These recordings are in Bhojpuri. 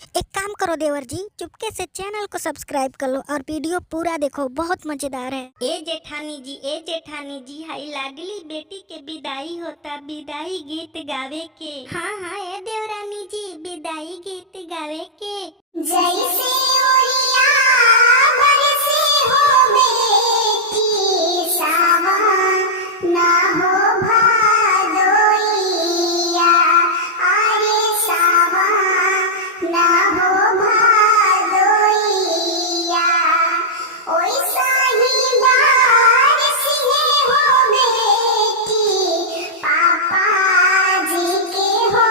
एक काम करो देवर जी, चुपके से चैनल को सब्सक्राइब कर लो और वीडियो पूरा देखो, बहुत मजेदार है। ए जेठानी जी हाई लाडली बेटी के विदाई होता, विदाई गीत गावे के। हाँ हाँ ए देवरानी जी विदाई गीत गावे के। जैसे ओरिया बरसे हो बेटी सावन ना हो भादोइया, अरे सावन ना हो भादोइया, ओइसा ही बारिश हो बेटी पापा जी के हो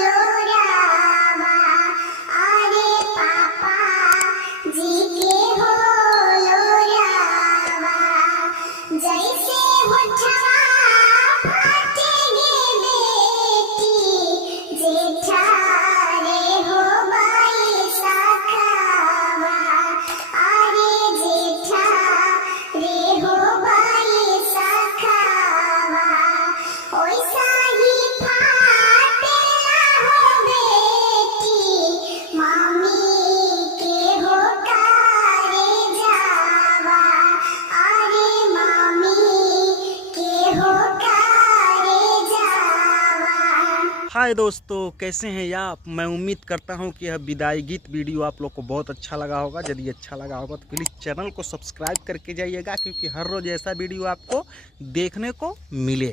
लोरावा, अरे पापा जी के हो लोरावा। जैसे होठवा फाटेगे बेटी जेठा रे हो बाई सखावा, अरे जेठा रे हो बाई सखावा, ओइसा ही फाटेला हो बेटी मामी के हो कारे जावा, अरे मामी के हो कारे जावा। हाय दोस्तों, कैसे हैं आप। मैं उम्मीद करता हूं कि यह विदाई गीत वीडियो आप लोग को बहुत अच्छा लगा होगा। यदि अच्छा लगा होगा तो प्लीज़ चैनल को सब्सक्राइब करके जाइएगा, क्योंकि हर रोज़ ऐसा वीडियो आपको देखने को मिलेगा।